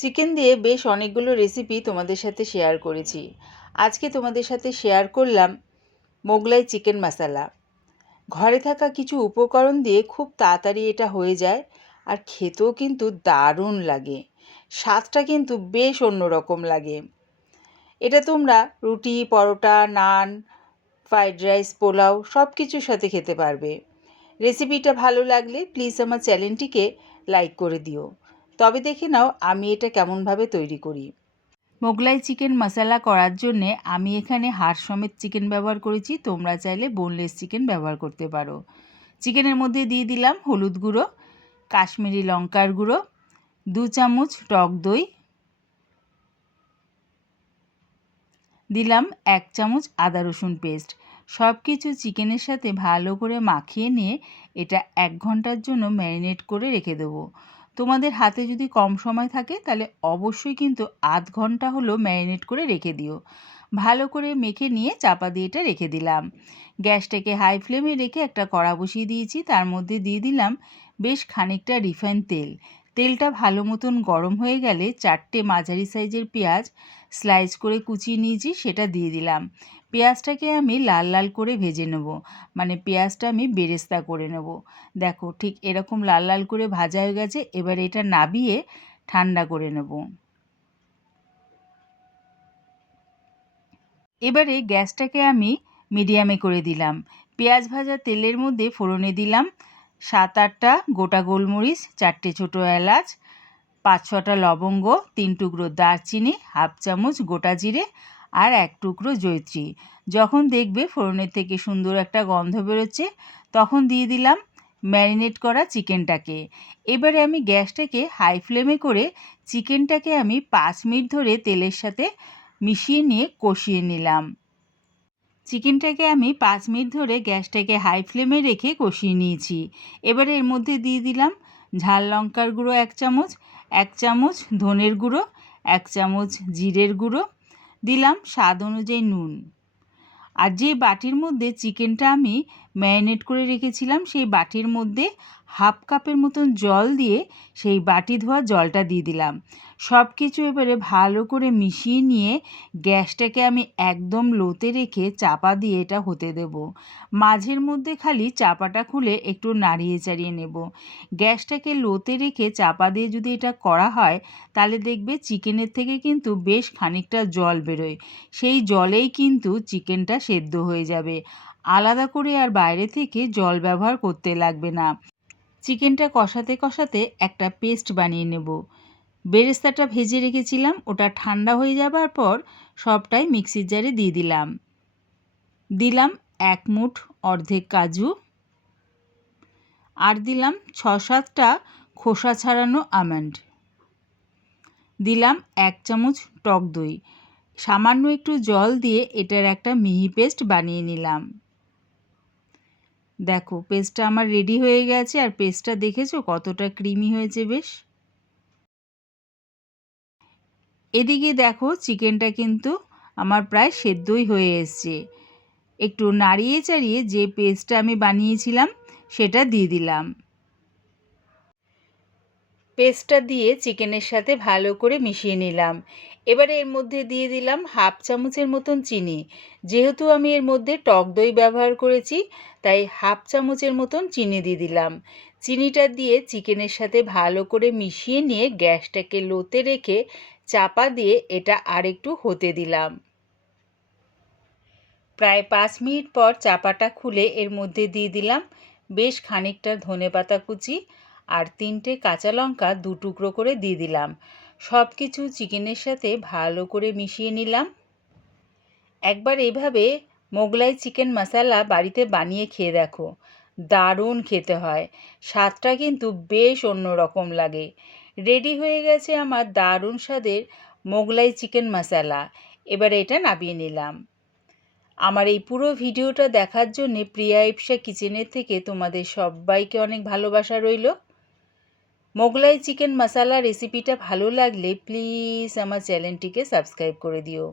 Chicken দিয়ে বেশ অনেকগুলো রেসিপি তোমাদের সাথে শেয়ার করেছি। আজকে তোমাদের সাথে শেয়ার করলাম মোগলাই চিকেন মশলা। ঘরে থাকা কিছু উপকরণ দিয়ে খুব তাড়াতাড়ি এটা হয়ে যায়, আর খেতেও কিন্তু দারুণ লাগে। স্বাদটা কিন্তু বেশ অন্যরকম লাগে। এটা তোমরা রুটি, পরোটা, নান, ফ্রাইড রাইস, পোলাও সব কিছুর সাথে খেতে পারবে। রেসিপিটা ভালো লাগলে প্লিজ আমার চ্যানেলটিকে লাইক করে দিও। তবে দেখে নাও আমি এটা কেমনভাবে তৈরি করি। মোগলাই চিকেন মশলা করার জন্যে আমি এখানে হাড় সমেত চিকেন ব্যবহার করেছি। তোমরা চাইলে বোনলেস চিকেন ব্যবহার করতে পারো। চিকেনের মধ্যে দিয়ে দিলাম হলুদ গুঁড়ো, কাশ্মীরি লঙ্কার গুঁড়ো, 2 চামচ টক দই, দিলাম 1 চামচ আদা রসুন পেস্ট। সব কিছু চিকেনের সাথে ভালো করে মাখিয়ে নিয়ে এটা 1 ঘন্টার জন্য ম্যারিনেট করে রেখে দেবো। তোমাদের হাতে যদি কম সময় থাকে তাহলে অবশ্যই কিন্তু আধ ঘন্টা হলো ম্যারিনেট করে রেখে দিও। ভালো করে মেখে নিয়ে চাপা দিয়ে এটা রেখে দিলাম। গ্যাসটাকে হাই ফ্লেমে রেখে একটা কড়া বসিয়ে দিয়েছি। তার মধ্যে দিয়ে দিলাম বেশ খানিকটা রিফাইন তেল। তেলটা ভালো মতন গরম হয়ে গেলে 4টে মাঝারি সাইজের পেঁয়াজ স্লাইস করে কুচিয়ে নিয়েছি, সেটা দিয়ে দিলাম। পেঁয়াজটাকে আমি লাল লাল করে ভেজে নেব, মানে পেঁয়াজটা আমি বেরেস্তা করে নেব। দেখো ঠিক এরকম লাল লাল করে ভাজা হয়ে গেছে। এবার এটা নাবিয়ে ঠান্ডা করে নেব। এবারে গ্যাসটাকে আমি মিডিয়ামে করে দিলাম। পেঁয়াজ ভাজা তেলের মধ্যে ফোড়নে দিলাম 7-8টা গোটা গোলমরিচ, 4টে ছোটো এলাচ, 5-6টা লবঙ্গ, 3 টুকরো দারচিনি, হাফ চামচ গোটা জিরে আর 1 টুকরো জয়িত্রী। যখন দেখবে ফোড়নের থেকে সুন্দর একটা গন্ধ বেরোচ্ছে তখন দিয়ে দিলাম ম্যারিনেট করা চিকেনটাকে। এবারে আমি গ্যাসটাকে হাই ফ্লেমে করে চিকেনটাকে আমি 5 মিনিট ধরে তেলের সাথে মিশিয়ে নিয়ে কষিয়ে নিলাম। চিকেনটাকে আমি 5 মিনিট ধরে গ্যাসটাকে হাই ফ্লেমে রেখে কষিয়ে নিয়েছি। এবারে এর মধ্যে দিয়ে দিলাম ঝাল লঙ্কার গুঁড়ো 1 চামচ, 1 চামচ ধনের গুঁড়ো, 1 চামচ জিরের গুঁড়ো, দিলাম স্বাদ অনুযায়ী নুন। আর যে বাটির মধ্যে চিকেনটা আমি ম্যারিনেট করে রেখেছিলাম সেই বাটির মধ্যে হাফ কাপের মতন জল দিয়ে সেই বাটি ধোয়া জলটা দিয়ে দিলাম। সব কিছু এবারে ভালো করে মিশিয়ে নিয়ে গ্যাসটাকে আমি একদম লোতে রেখে চাপা দিয়ে এটা হতে দেব। মাঝের মধ্যে খালি চাপাটা খুলে একটু নাড়িয়ে চাড়িয়ে নেব। গ্যাসটাকে লোতে রেখে চাপা দিয়ে যদি এটা করা হয় তাহলে দেখবে চিকেনের থেকে কিন্তু বেশ খানিকটা জল বেরোয়। সেই জলেই কিন্তু চিকেনটা সেদ্ধ হয়ে যাবে। আলাদা করে আর বাইরে থেকে জল ব্যবহার করতে লাগবে না। চিকেনটা কষাতে কষাতে একটা পেস্ট বানিয়ে নেব। বেরেস্তাটা ভেজে রেখেছিলাম, ওটা ঠান্ডা হয়ে যাবার পর সবটাই মিক্সির জারে দিয়ে দিলাম। দিলাম 1 মুঠ অর্ধেক কাজু, আর দিলাম 6-7টা খোসা ছাড়ানো আমন্ড, দিলাম 1 চামচ টক দই। সামান্য একটু জল দিয়ে এটার একটা মিহি পেস্ট বানিয়ে নিলাম। দেখো পেস্টটা আমার রেডি হয়ে গেছে, আর পেস্টটা দেখেছো কতটা ক্রিমি হয়েছে বেশ। এদিকে দেখো চিকেনটা কিন্তু আমার প্রায় সেদ্ধই হয়ে এসছে। একটু নাড়িয়ে চাড়িয়ে যে পেস্টটা আমি বানিয়েছিলাম সেটা দিয়ে দিলাম। পেস্টটা দিয়ে চিকেনের সাথে ভালো করে মিশিয়ে নিলাম। এবারে এর মধ্যে দিয়ে দিলাম হাফ চামচের মতন চিনি। যেহেতু আমি এর মধ্যে টক দই ব্যবহার করেছি তাই হাফ চামচের মতন চিনি দিয়ে দিলাম। চিনিটা দিয়ে চিকেনের সাথে ভালো করে মিশিয়ে নিয়ে গ্যাসটাকে লোতে রেখে চাপা দিয়ে এটা আরেকটু হতে দিলাম। প্রায় 5 মিনিট পর চাপাটা খুলে এর মধ্যে দিয়ে দিলাম বেশ খানিকটা ধনেপাতা কুচি আর 3টে কাঁচা লঙ্কা 2 টুকরো করে দিয়ে দিলাম। সব কিছু চিকেনের সাথে ভালো করে মিশিয়ে নিলাম। একবার এভাবে মোগলাই চিকেন মশলা বাড়িতে বানিয়ে খেয়ে দেখো, দারুণ খেতে হয়। স্বাদটা কিন্তু বেশ অন্যরকম লাগে। রেডি হয়ে গেছে আমার দারুণ স্বাদের মোগলাই চিকেন মশলা। এবার এটা নামিয়ে নিলাম। আমার এই পুরো ভিডিওটা দেখার জন্যে প্রিয়া ইপসা কিচেনের থেকে তোমাদের সবাইকে অনেক ভালোবাসা রইল। মোগলাই চিকেন মশলা রেসিপিটা ভালো লাগলে প্লিজ আমার চ্যানেলটিকে সাবস্ক্রাইব করে দিও।